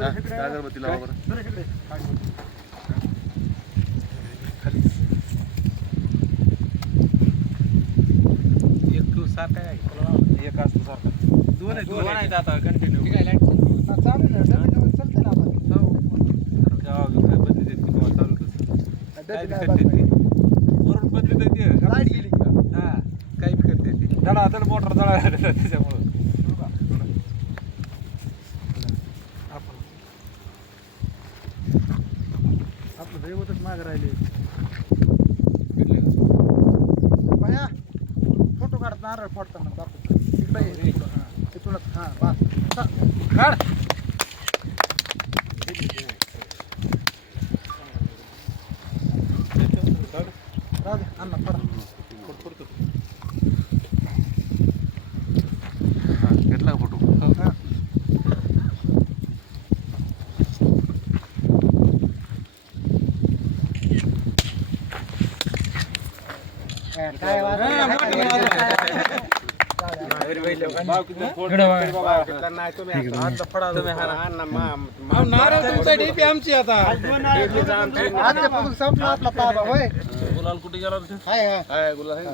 जायचं. हे कुठं आहे? बापरा? बापरे, बापरे. गाड कुठं जाता का आता यात. खालून हात लावशील रे. वरून फेक, वरून फेक. अगरबत्ती लावा बरं चल. एक असतं सारखं दोन आहे, दोन आता कंटिन्यू ठीक आहे लाइट चालू आहे ना डबे डबे चालते ना आपण लाइट गेली दडा दड मोटर दडा त्याच्यामुळं आपलं दैवतच मागे राहिले. भया फोटो काढ नारळ फोडताना बापू इकडे ये, इकडं, हा. इकडूनच हा बस चा- काढ. राहू दे, अण्णा फोडा. घेतला का फोटो हा. काय नारळ तुमचा डीपी आमची आता आजच्यापासून संपला आपला ताबा होय गुलाल कुठे गेला होता? हाय हा काय गुलाल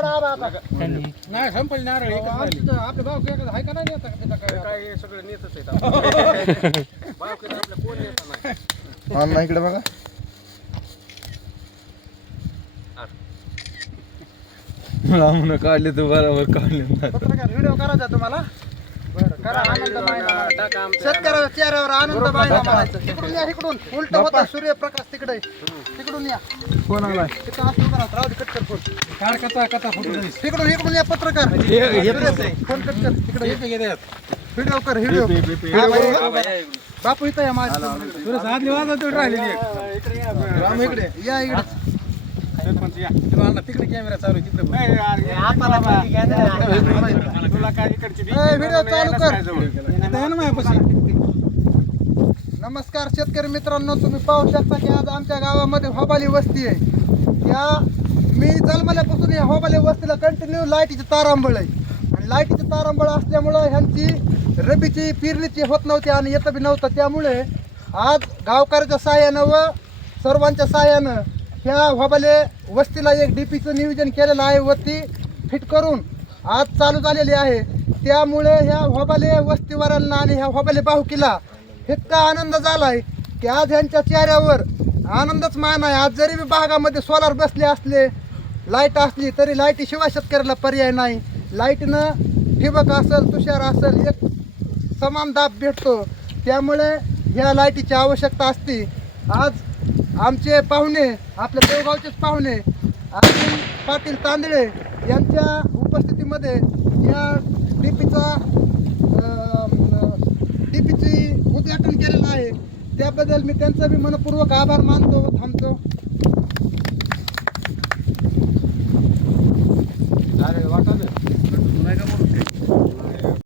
नाही का नाही संपली नारळ आपले का नाही काय? सगळं नेतच आहे आपल्या इकडे बघा काढले तू बरोबर काढले व्हिडिओ करायचा तुम्हाला शेतकऱ्याच्या चेहऱ्यावर आनंद मायना म्हणायचं तिकडून या इकडून उलट होता सूर्यप्रकाश तिकडे तिकडून या कोण आलाय तिथं असतो करा राहू दे कट कर फोन काय कथा कथा फोटो तिकडून इकडून या. पत्रकार फोन कट कर तिकडे व्हिडिओ कर व्हिडिओ बापू इथं या माझ्या आदली वाजत राहिलेली राम इकडे. या तिकडे कॅमेरा चालू आहे, तिकडे व्हिडिओ चालू कर इथं आहे ना माझ्यापाशी. नमस्कार शेतकरी मित्रांनो तुम्ही पाहू शकता की आज आमच्या गावामध्ये होबाली वस्ती आहे या मी जन्मल्यापासून या होबाली वस्तीला कंटिन्यू लाईटीचे तारांबळ आहे आणि लाईटीचे तारांबळ असल्यामुळं ह्यांची रबीची पेरणीची होत नव्हती आणि येतं बी नव्हतं त्यामुळे आज गावकऱ्याच्या साह्यानं व सर्वांच्या साह्यानं ह्या होबाले वस्तीला एक डी पीचं नियोजन केलेलं आहे व ती फिट करून. आज चालू झालेली आहे. त्यामुळे ह्या होबाले वस्तीवारांना आणि ह्या होबाले बाहुकीला इतका आनंद झाला आहे की आज ह्यांच्या चेहऱ्यावर आनंदच मान आहे. आज जरी मी भागामध्ये सोलार बसले असले लाइट असली तरी लाईटीशिवाय शेतकऱ्याला पर्याय नाही. लाईटनं ठिबक असेल तुषार असेल एक समान दाब भेटतो. त्यामुळे ह्या लाईटीची आवश्यकता असते. आज आमचे पाहुणे आपल्या देवगावचेच पाहुणे अरविंद पाटील तांदळे यांच्या उपस्थितीमध्ये या डीपीचा डीपीची उद्घाटन केलेलं आहे. त्याबद्दल मी त्यांचा बी मनपूर्वक आभार मानतो थांबतो.